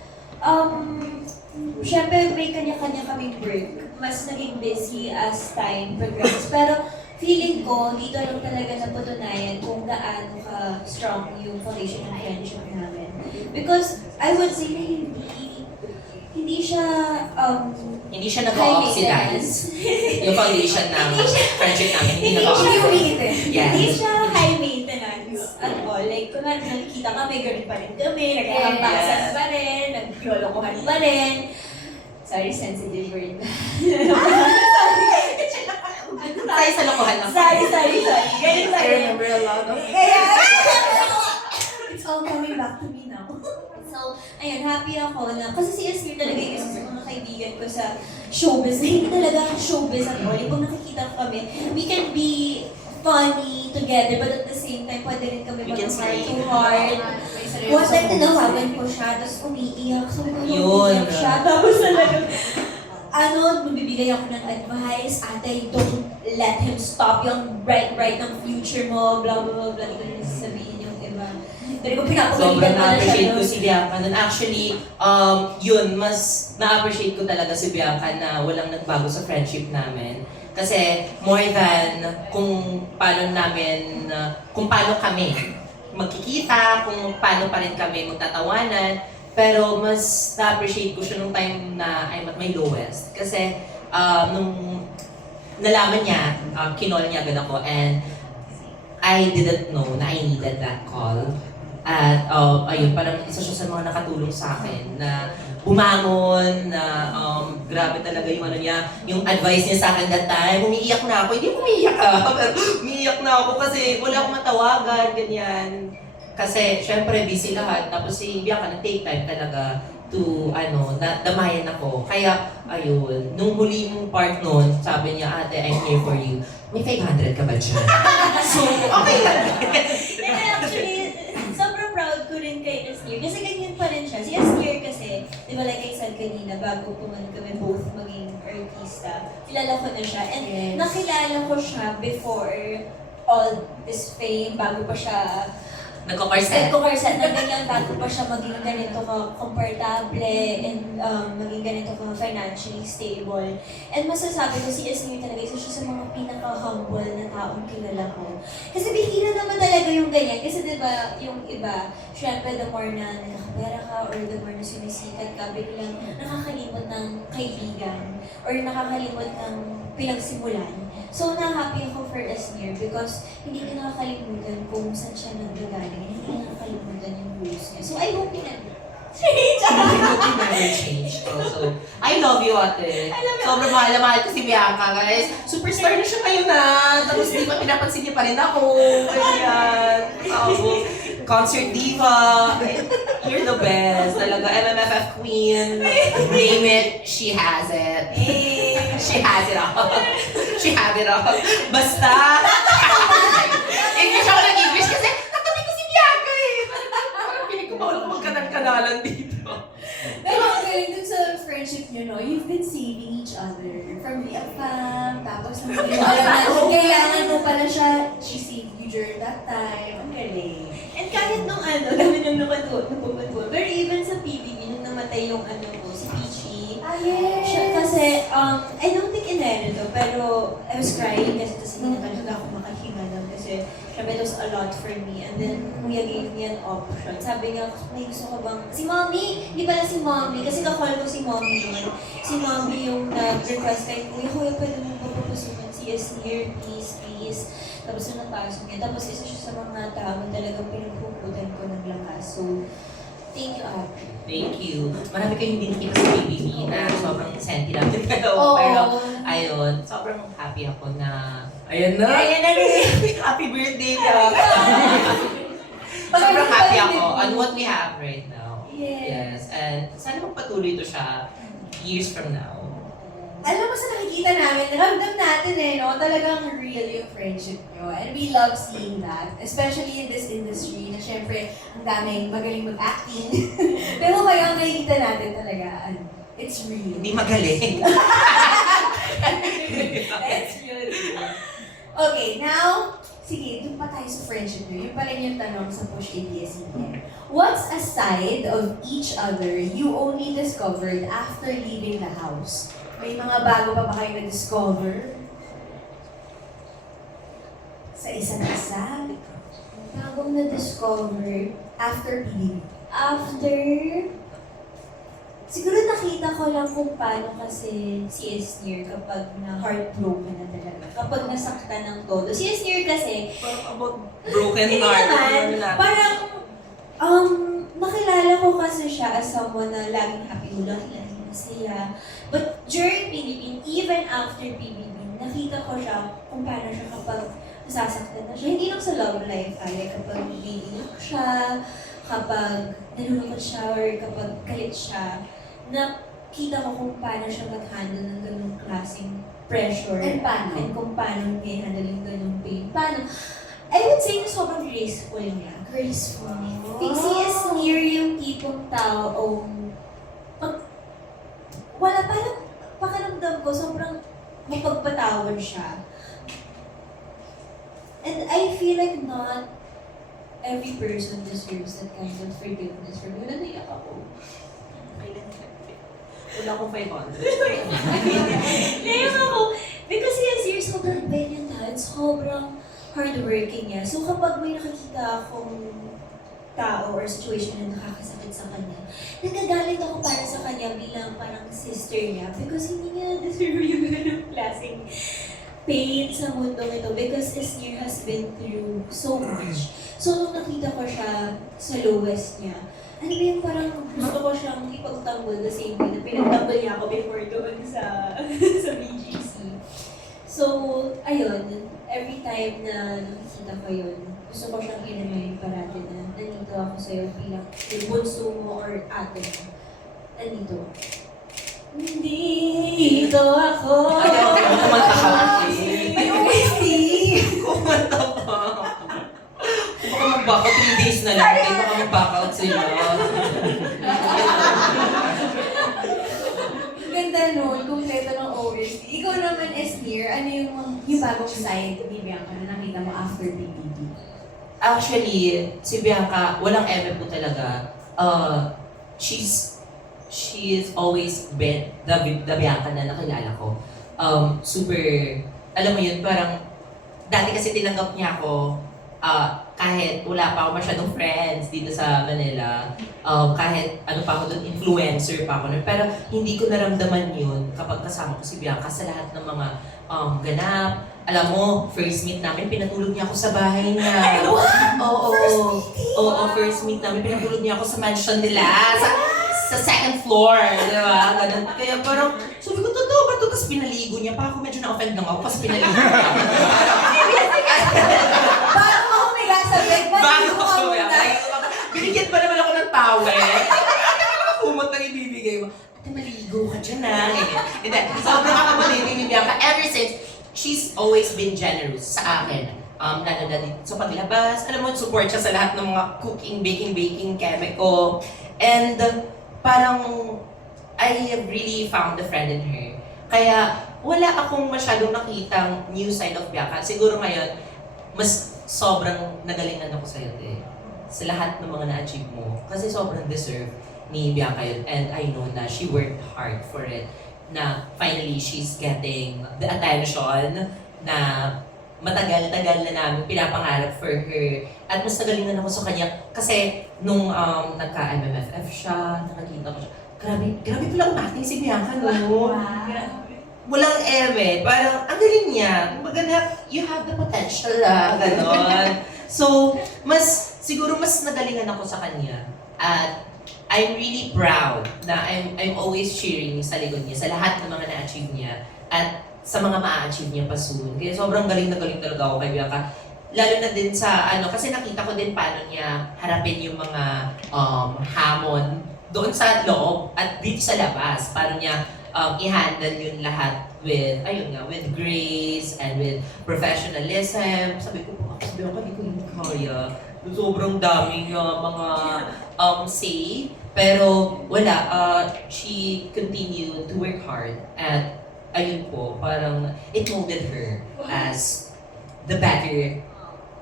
syempre may kanya-kanya kaming work. Mas naging busy as time progresses. Pero feeling ko, dito lang talaga napatunayan kung gaano ka-strong yung foundation ng friendship namin. Because I would say na hindi siya Hindi siya nag-oxidize. Yung foundation ng friendship namin, hindi Hindi nag-oxidize. Yes. Hindi siya high maintenance at all. Like, kung nakikita kami, ganun pa rin kami, nagkakampasan pa rin, naglolokohan pa rin. Sorry, sensitive word. Tayo sa lokohan lang. Sorry. Ganun pa I rin. remember a lot of It's all coming back to me now. So, ayun, happy ako na, kasi si Esmir talaga yung isa sa mga kaibigan ko sa showbiz, na hindi talaga showbiz at all. Yung pag nakikita ko kami, we can be funny together, but at the same time, pwede rin kami You can mag-heart say. to heart. One time, tinawagan ko siya, tapos umiiyak. Sabi ko, Yun. umiiyak siya. Tapos talagang, magbibigay ako ng advice, ate, don't let him stop yung bright ng future mo, blah, blah, blah, blah. Hindi ko rin sasabihin yung iba. Pero kung pinapagalitan Sobrang ko na siya, na-appreciate no? ko si Bianca. And actually, yun, mas na-appreciate ko talaga si Bianca na walang nagbago sa friendship namin. Kasi more than kung paano kami magkikita, kung paano pa rin kami magtatawanan, pero mas na-appreciate ko siya nung time na I'm at my lowest. Kasi nung nalaman niya, kinol niya agad ako, and I didn't know na I needed that call. At ayun, parang isa siya sa mga nakatulong sa akin na bumangon, na grabe talaga yung ano niya, yung advice niya sa akin that time. Umiiyak na ako, hindi ko umiiyak pero umiiyak na ako kasi wala akong matawagan, ganyan. Kasi syempre busy lahat, tapos si Bianca nag-take time talaga to damayan ako. Kaya ayun, nung huli mong part nun, sabi niya, ate, I'm here for you. May 500 ka ba dyan? So, okay lang. And actually, sobrang proud ko rin kay Esnier. Kasi ganyan pa rin siya. Si Esnier kasi, di ba like I said kanina, bago pumunta kami both maging artista, kilala ko na siya. And Yes. nakilala ko siya before all this fame, bago pa siya Nagko-corset. nagko-corset na ganyan, bago pa siya maging ganito ka komportable and maging ganito ka financially stable. And masasabi ko, si Esnier talaga, isa siya sa mga pinaka-humble na taong kilala ko. Kasi bihira naman talaga yung ganyan. Kasi diba, yung iba, syempre the more na nakakapera ka or the more na sumisikat ka, biglang nakakalimot ng kaibigan or nakakalimot ng pinagsimulan. So, na-happy ako for Esnier because hindi ko nakakalimutan kung saan siya nanggagaling. Hindi ko nakakalimutan yung roots niya. So, I hope he never change. I hope you never changed also. I love you, ate. I love you. Sobrang mahal ko si Bianca, guys. Superstar na siya ngayon na. Tapos di ba pinapansin niya pa rin ako. Ganyan. Concert diva. You're the best. Talaga, MMFF queen. Name it, she has it. She has it all. She has it all. Basta. English ako nag-English kasi katabi ko si Bianca eh. Parang pinig ko bawal ko magkanal-kanalan dito. Pero ang galing dun sa friendship nyo, no? You've been saving each other from the fam, tapos nung hindi mo alam na kailangan mo pala siya, she saved you during that time. Ang galing. And kahit nung kami nung napupatuwa. Pero even sa PBB, nung namatay yung ko, si Peachy, Ah, yes! siya, kasi, I don't think inero to, pero I was crying kasi tapos hindi na talaga ako makahinga lang kasi syempre it was a lot for me. And then, Kuya gave me an option. Sabi niya, may gusto ko bang, si Mommy! Hindi pala si Mommy, kasi kakall ko si Mommy yun. Si Mommy yung nag-request kay Kuya, pwede mo papapasukan si Esnier, please, please. Tapos nung napasok niya, tapos isa siya sa mga tao na talagang pinagpuputan ko ng lakas. So, thank you, Ate. Thank you. Marami kayong hindi nakita sa PBB na sobrang senti namin kayo. Oo. Pero, ayun, sobrang happy ako na, ayan na. Ayan na rin. Happy birthday na. Sobrang happy ako on what we have right now. Yes. And sana magpatuloy ito siya years from now. Alam mo sa nakikita namin, ramdam natin no? Talagang real yung friendship nyo. And we love seeing that. Especially in this industry na syempre, ang daming magaling mag-acting. Pero kayo ang nakikita natin talaga, it's real. Hindi magaling. It's real. Okay, now, sige, dun pa tayo sa friendship nyo. Yung pala yung tanong sa Push ABS-CBN. What's a side of each other you only discovered after leaving the house? May mga bago pa ba kayo na-discover? Sa isa't isa? Bagong na-discover, After PBB? after, siguro nakita ko lang kung paano kasi si Esnier kapag na heartbroken na talaga. Kapag nasaktan ng todo. Si Esnier kasi, Parang about broken hindi heart. naman, parang, nakilala ko kasi siya as someone na laging happy-go-lucky, laging masaya. But during PBB, even after PBB, nakita ko siya kung paano siya kapag nasasaktan na siya. Hindi lang sa love life, kaya kapag biiyak siya, kapag nalulungkot siya, or kapag galit siya, nakita ko kung paano siya mag-handle ng ganung klaseng pressure. And paano? And kung paano niya handle yung ganung pain. Paano? I would say na sobrang graceful niya. Graceful. Pixie is near yung tipong tao pag wala, parang pakiramdam ko, sobrang mapagpatawad siya. And I feel like not every person deserves that kind of forgiveness from you. Nanayak ako. Wala akong 500. Naiyak ako. Because yes, you're sobrang brilliant, sobrang hardworking niya. So kapag may nakikita akong tao or situation na nakakasakit sa kanya, nagagalit ako para sa kanya bilang parang sister niya because hindi niya deserve yung ganong klaseng pain sa mundong ito because Esnir has been through so much. So nung nakita ko siya sa lowest niya, ano ba yung parang gusto ko siyang ipagtanggol the same way na pinagtanggol niya ako before doon sa sa BGC. So, ayun, every time na nakikita ko yun, gusto ko siyang i-remind parati na nandito ako sa'yo bilang yung bunso mo or ate mo. Nandito. Nandito ako. Kumanta ka. Ay, OST! Kumanta pa. Baka mag-back out 3 days na lang. Kaya baka mag-back out sila. Ganda nun, kumpleto ng OST. Ikaw naman, Esnir, ano yung bagong side ni Bianca na nakita mo after PBB? Actually, si Bianca, walang eme po talaga. She's always been the Bianca na nakilala ko. Super, alam mo yun, parang, dati kasi tinanggap niya ako, kahit wala pa ako masyadong friends dito sa Manila, kahit ano pa ako doon, influencer pa ako nun. Pero hindi ko naramdaman yun kapag kasama ko si Bianca sa lahat ng mga ganap. Alam mo, first meet namin, pinatulog niya ako sa bahay niya. Oo, first meet namin, pinatulog niya ako sa mansion nila. Sa second floor, di ba? Ganun. Kaya parang, sabi ko, totoo ba ito? Tapos pinaligo niya pa ako, medyo na-offend lang ako, kasi pinaligo niya ako. Bago ako humiga sa bed, Bago mo ako muna. binigyan pa naman ako ng towel. Kumot na ibibigay mo. Ate, maligo ka dyan ah. Hindi, sobrang ako maligo ni Bianca. Ever since, she's always been generous sa akin. Lalo na din sa paglabas. Alam mo, support siya sa lahat ng mga cooking, baking, keme ko. And parang, I have really found a friend in her. Kaya, wala akong masyadong nakitang new side of Bianca. Siguro ngayon, mas sobrang nagalingan ako sa'yo, eh. Sa lahat ng mga na-achieve mo. Kasi sobrang deserve ni Bianca yun. And I know na she worked hard for it. Na finally, she's getting the attention na matagal-tagal na namin pinapangarap for her. At mas nagalingan ako sa kanya. Kasi nung nagka-MMFF siya, nakakita ko siya. Grabe pala umating si Bianca, no? Wow. Walang eme. Parang, ang galing niya. Kumbaga, you have the potential ganon. So, siguro mas nagalingan ako sa kanya. At I'm really proud na I'm always cheering sa likod niya, sa lahat ng mga na-achieve niya. At sa mga ma-achieve niya pa soon. Kaya sobrang galing na galing talaga ako kay Bianca. Lalo na din sa, kasi nakita ko din paano niya harapin yung mga hamon doon sa loob at dito sa labas. Paano niya i-handle yun lahat with grace and with professionalism. Sabi ko, sabi ko, hindi ko yung kaya. Sobrang daming mga say. Pero wala, she continued to work hard. And ayun po, parang it molded her as the better,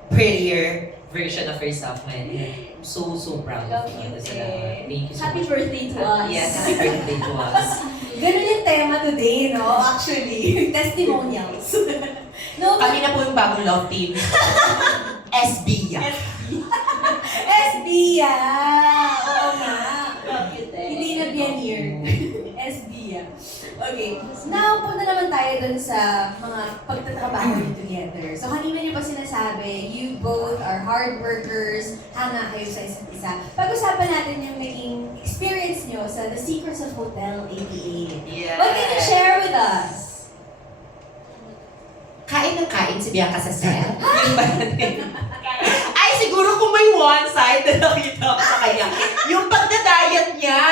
prettier version of herself. I'm so proud Love of you, her. eh. Thank you so Happy much. birthday to us. Yes, happy birthday to us. Ganun yung tema today, no? Actually, testimonials. No, Kami na po yung bagong love team. SB. SBIA! Oo nga. Love you, te. Hindi na Bianir. SBIA. Okay. Now, punta naman tayo dun sa mga pagtatrabaho niyo together. So, kanina niyo pa sinasabi, you both are hard workers, hanga kayo sa isa't isa. Pag-usapan natin yung naging experience niyo sa The Secrets of Hotel 88. Yeah. What can you share with us? Kain ng kain si Bianca sa set. Yun ba natin? Ay, siguro kung may one side na nakita ko sa kanya, yung pagdadayat niya.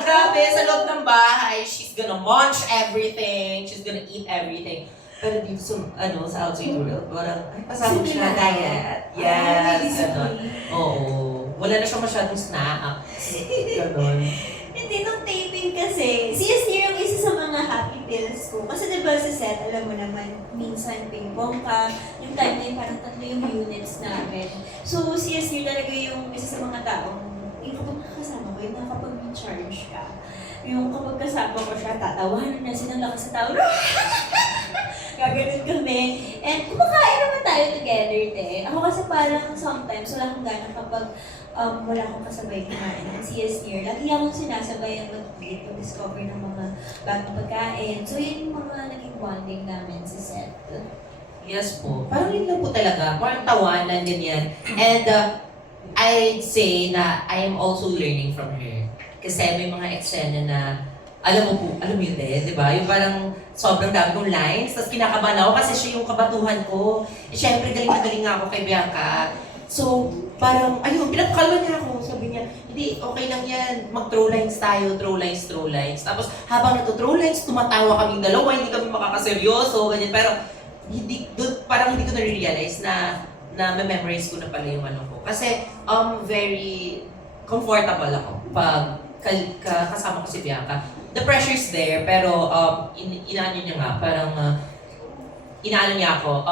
Grabe, sa loob ng bahay, she's gonna munch everything, she's gonna eat everything. Pero dito sa outside world, parang, ay, pasabog siya, diet. Yes, gano'n. Oo. Wala na siya masyadong snacks. Gano'n. Hindi, nung taping kasi, si Yasir yung isa sa mga happy pills ko. Kasi diba sa set, alam mo naman, minsan ping-pong ka, yung time na yung parang 3 yung units namin. So, si Yasir talaga yung isa sa mga taong, yung kapag kasama ko, yung nakapag-recharge ka. Yung kapag kasama ko siya, tatawanan niya, sinalakas sa tao, gaganon kami. And kumakain naman tayo together, te. Ako kasi parang sometimes, wala akong gana kapag wala akong kasabay kumain. And si Yasir, lagi akong sinasabay ang mag-eat, mag-discover ng mga bagong pagkain. So, yun yung mga naging bonding namin sa set. Yes po. Parang yun lang po talaga. Parang tawanan, ganyan. And I'd say na I am also learning from her. Kasi may mga eksena na, alam mo yun di ba? Yung parang sobrang dami kong lines, tapos kinakabahan ako kasi siya yung kabatuhan ko. Eh, syempre, galing na galing nga ako kay Bianca. So, parang, ayun, pinapakalaman niya ako. Sabi niya, hindi, okay lang yan. Mag-throw lines tayo, throw lines. Tapos, habang nagto-throw lines, tumatawa kaming dalawa, hindi kami makakaseryoso, ganyan. Pero, parang hindi ko na-realize na memorize ko na pala yung ano ko. Kasi, very comfortable ako pag kasama ko si Bianca. The pressure's there, pero inaano niya nga, parang inaano niya ako,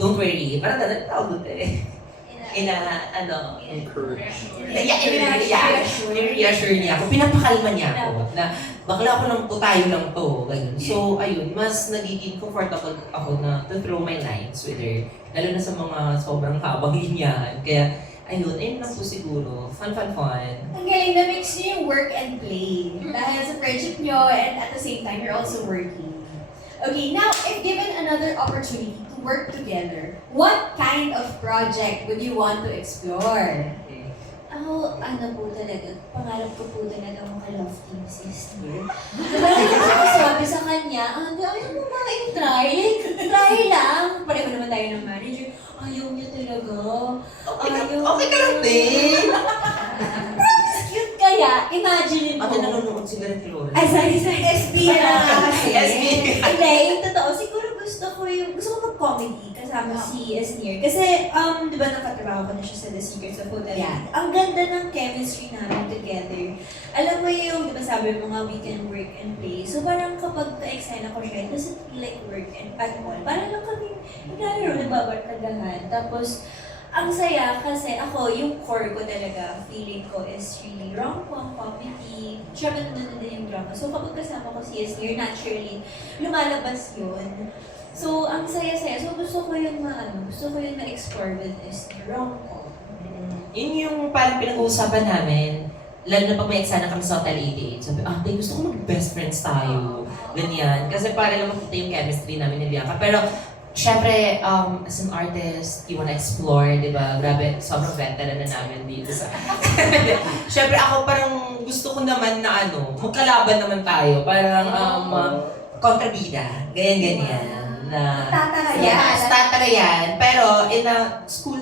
don't worry, parang tawag doon Encourage. reassure niya ako, pinapakalma niya ako, na bakla ko lang po, tayo lang to, ganun. So, ayun, mas nagiging comfortable ako na to throw my lines with her, lalo na sa mga sobrang habang linyahan. Kaya, ayun lang po siguro. Fun. Ang galing na mix niyo yung work and play. Dahil sa friendship niyo and at the same time, you're also working. Okay, now, if given another opportunity to work together, what kind of project would you want to explore? Ako, po talaga, pangarap ko po talaga maka-love team sister. Diba, sabi sa kanya, ayaw mo ba i-try? Try lang. Pareho naman tayo ng manager. Ayaw niya talaga. Okay ka lang din. Cute kaya, imagine mo. Ate, nanonood si Gareth Flores. Ay, sorry. SB na kasi. SB. Hindi, yung totoo, siguro gusto ko mag-comedy kasama si Esnir. Kasi, di ba nakatrabaho ko na siya sa The Secrets of Hotel. Yeah. Ang ganda ng chemistry namin together. Alam mo yung, di ba sabi mo nga, we can work and play. So parang kapag ka-excite ako siya, it doesn't feel like work and at all. Parang lang kami, naglalaro, nagbabarkadahan. Tapos, ang saya kasi ako, yung core ko talaga, feeling ko is really rom-com, comedy. Siyempre nandun din yung drama. So kapag kasama ko si Esnir, naturally, lumalabas yun. So, ang saya-saya. So, gusto ko yun ma-explore with Esnir, rom-com. Yun yung parang pinag-uusapan namin, lalo na pag may eksena kami sa Hotel 88. Sabi, ate, gusto ko mag-best friends tayo. Ganyan. Kasi para lang makita yung chemistry namin ni Bianca. Pero, syempre, as an artist, you wanna explore, di ba? Grabe, sobrang veteran na namin dito sa... Syempre, ako parang gusto ko naman na magkalaban naman tayo. Parang, kontrabida. Ganyan. Na tatarayan. Pero in a school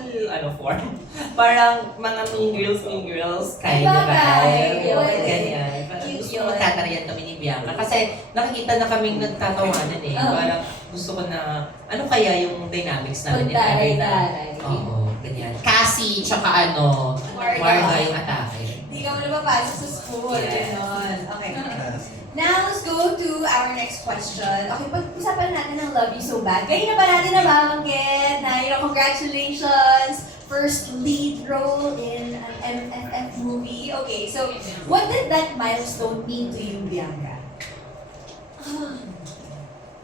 form. Parang mga mean girls kind of vibe. Ganyan. Parang gusto ko magtatarayan kami ni Bianca. Kasi nakikita na kaming nagtatawanan eh. Parang gusto ko na, ano kaya yung dynamics namin ni Bianca? Oo, ganyan. Cassie, tsaka Marga yung atake. Hindi ka mo napapasok sa school. Yes. Ganon. Okay. Now, let's go to our next question. Okay, pag-usapan natin ng Love You So Bad. Kanina pa natin nabanggit na, congratulations! First lead role in an MFF movie. Okay, so what did that milestone mean to you, Bianca?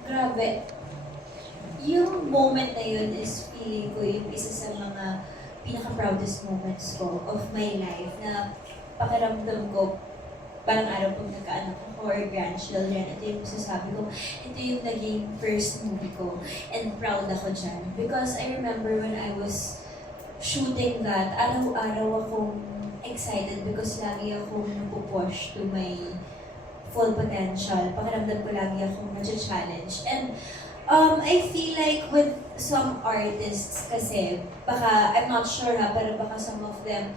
Grabe. Yung moment na yun is feeling ko yung isa sa mga pinaka-proudest moments ko of my life na pakiramdam ko parang araw pag nagkaanak ako or grandchildren, ito yung masasabi ko, ito yung naging first movie ko and proud ako dyan. Because I remember when I was shooting that, araw-araw akong excited because lagi akong napupush to my full potential. Pakiramdam ko lagi akong na-challenge. And I feel like with some artists kasi, baka, I'm not sure ha, pero baka some of them,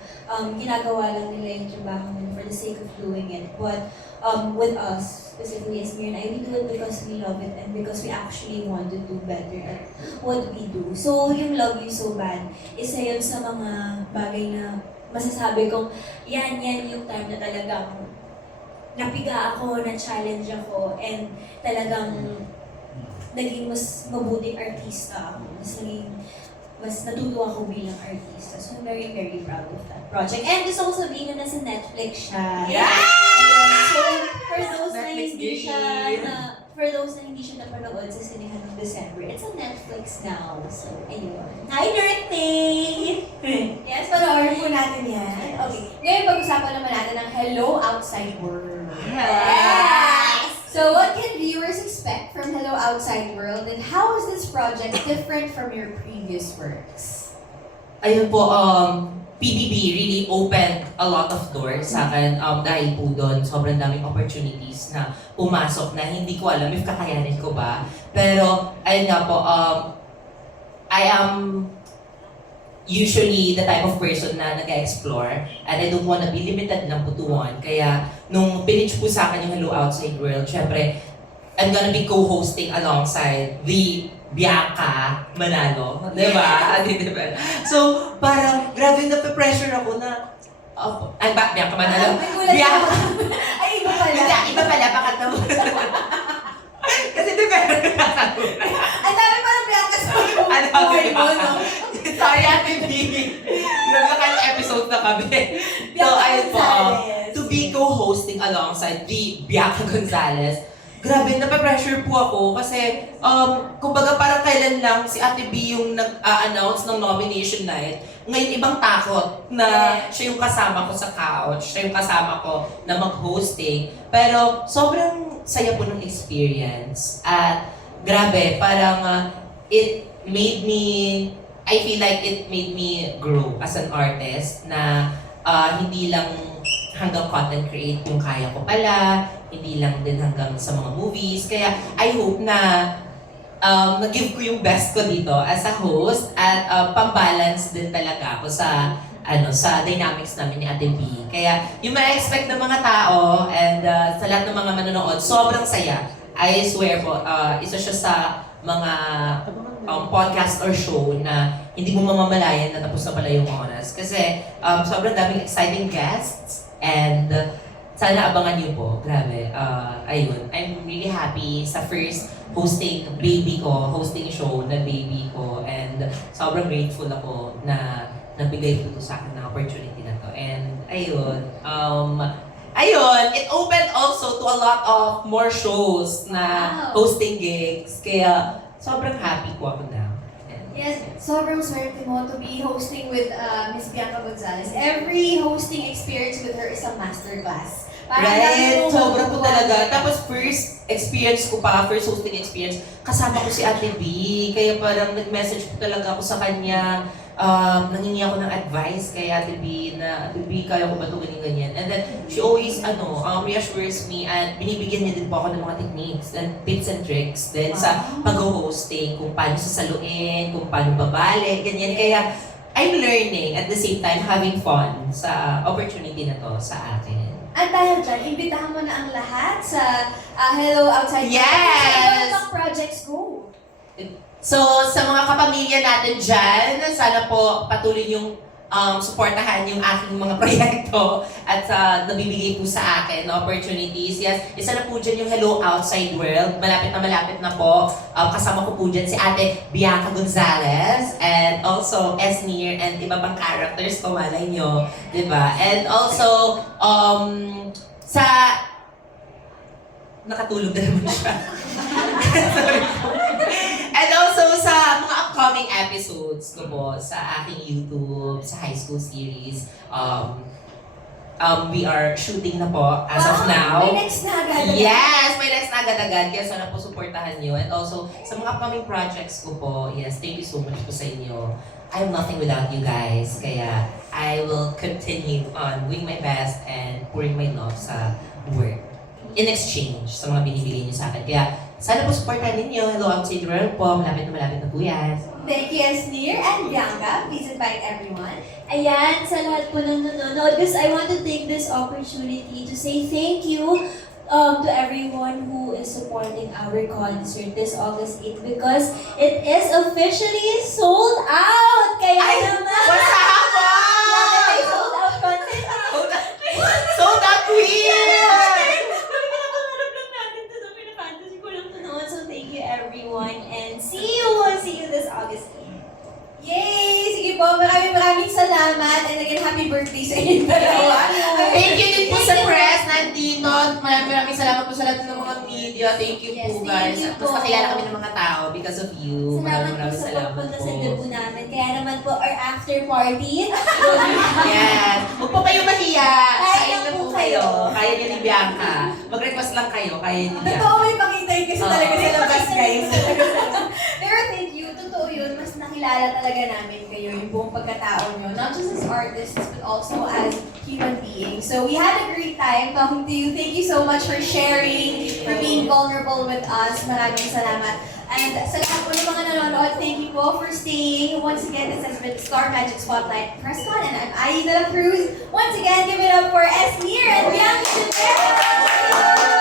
ginagawa lang nila yung trabaho nila for the sake of doing it. But with us, specifically as Mir and I, we do it because we love it and because we actually want to do better at what we do. So, yung Love You So Bad, isa yun sa mga bagay na masasabi kong, yan yung time na talagang napiga ako, na-challenge ako, and talagang naging mas mabuting artista ako. Mas natutuwa ako bilang artista. So I'm very, very proud of that project. And gusto ko sabihin na nasa Netflix siya. Yeah! So for those na Netflix hindi siya game. for those na hindi siya napanood sa sinihan ng December, it's on Netflix now. So, ayun. Hi, birthday! Yes, panoorin po natin yan. Okay, ngayon pag-usapan naman natin ng Hello Outside World. Yes! So what can viewers expect from Hello Outside World and how is this project different from your previous works? Ayun po, PBB really opened a lot of doors sa akin dahil po doon sobrang daming opportunities na pumasok na hindi ko alam if kakayanin ko ba. Pero ayun nga po, I am usually the type of person na nag-explore and I don't wanna be limited lang po to one. Kaya nung pinitch po sa akin yung Hello Outside World, syempre I'm gonna be co-hosting alongside the Bianca Manalo, di ba? Diba? So, parang grabe na-pressure ako na, Bianca Manalo. May gulat Bianca. ako. Ay, iba pala. Hindi, iba pala, bakit naman? Kasi di ba, Ang dami parang Bianca sa ano, buhay mo, no? sorry, Ate B. Nagkakal episode na kami. So, Bianca ayun po, Gonzalez. to be co-hosting alongside the Bianca Gonzalez, grabe, nape-pressure po ako kasi, kumbaga parang kailan lang si Ate B yung nag-announce ng nomination night. Ngayon, ibang takot na siya yung kasama ko sa couch, siya yung kasama ko na mag-hosting. Pero sobrang saya po ng experience. At grabe, parang it made me, I feel like it made me grow as an artist na hindi lang hanggang content create yung kaya ko pala, hindi lang din hanggang sa mga movies. Kaya I hope na nag-give ko yung best ko dito as a host at pang-balance din talaga ako sa sa dynamics namin ni Ate B. Kaya yung ma-expect ng mga tao and sa lahat ng mga manonood, sobrang saya. I swear po, isa siya sa mga podcast or show na hindi mo mamamalayan na tapos na pala yung oras. Kasi sobrang daming exciting guests and sana abangan niyo po. Grabe. Ayun. I'm really happy sa first hosting show na baby ko. And sobrang grateful ako na nabigay po sa akin ng opportunity na to. And ayun. Ayun, it opened also to a lot of more shows na hosting gigs. Kaya sobrang happy po ako now. Yes, sobrang swerte mo to be hosting with Miss Bianca Gonzalez. Every hosting experience with her is a masterclass. Right? Sobra po talaga. Tapos first hosting experience, kasama ko si Ate B. Kaya parang nag-message po talaga ako sa kanya. Nangingi ako ng advice kay Ate B na, Ate B, kaya ko ba ito ganyan-ganyan? And then, she always, reassures me at binibigyan niya din po ako ng mga techniques and tips and tricks din sa pag-hosting, kung paano sasaluin, kung paano babalik, ganyan. Kaya, I'm learning at the same time having fun sa opportunity na to sa akin. At dahil dyan, imbitahan mo na ang lahat sa Hello Outside World. Yes! Sa ibang projects go. So, sa mga kapamilya natin dyan, sana po patuloy yung suportahan yung aking mga proyekto at nabibigay po sa akin na opportunities. Yes, isa na po dyan yung Hello Outside World. Malapit na po. Kasama ko po dyan si Ate Bianca Gonzalez and also Esnir and iba pang characters, malay nyo. Diba? And also, nakatulog na naman siya. Sorry po. And also sa mga upcoming episodes ko po sa aking YouTube, sa high school series, we are shooting na po as of now. May next na agad. Yes! May next na agad-agad. Kaya sana po supportahan nyo. And also, sa mga upcoming projects ko po, yes, thank you so much po sa inyo. I'm nothing without you guys. Kaya I will continue on doing my best and pouring my love sa work in exchange sa mga binibigay niyo sa akin. Kaya Sana po supportan ninyo. Hello outside the world po. Malapit na po yan. Thank you, Esnir and Bianca. Please invite everyone. Ayan, sa lahat po ng nanonood, because I want to take this opportunity to say thank you to everyone who is supporting our concert this August 8 because it is officially sold out! Kaya naman! What's May happened? sold out concert! So that weird! Pinapangarap lang natin to, pinafantasy ko lang to noon. So thank you everyone and see you this August 8. Yay! Sige po, maraming salamat and again, happy birthday sa inyo dalawa. Thank you din po sa press nandito. Maraming salamat po sa lahat ng mga media. Thank you Yes, po thank guys. you At mas po. nakilala kami ng mga tao because of you. Salamat po Maraming sa salamat pagpunta po. sa debut namin. Kaya naman po, our after party. Yes. Huwag po kayo mahiya. Kaya Kain na po po kayo. kayo. Kaya niya ni Bianca. Mag-request lang kayo. Kaya ni Bianca. Totoo, may pakita yun kasi talaga sa labas, guys. May Pero thank you, totoo yun, mas nakilala talaga namin kayo, yung buong pagkatao nyo, not just as artists, but also as human beings. So we had a great time talking to you. Thank you so much for sharing, for being vulnerable with us. Maraming salamat. And sa lahat po ng mga nanonood, thank you po for staying. Once again, this has been Star Magic Spotlight Press Con, and I'm Aida La Cruz. Once again, give it up for Esnir and Bianca Chavera!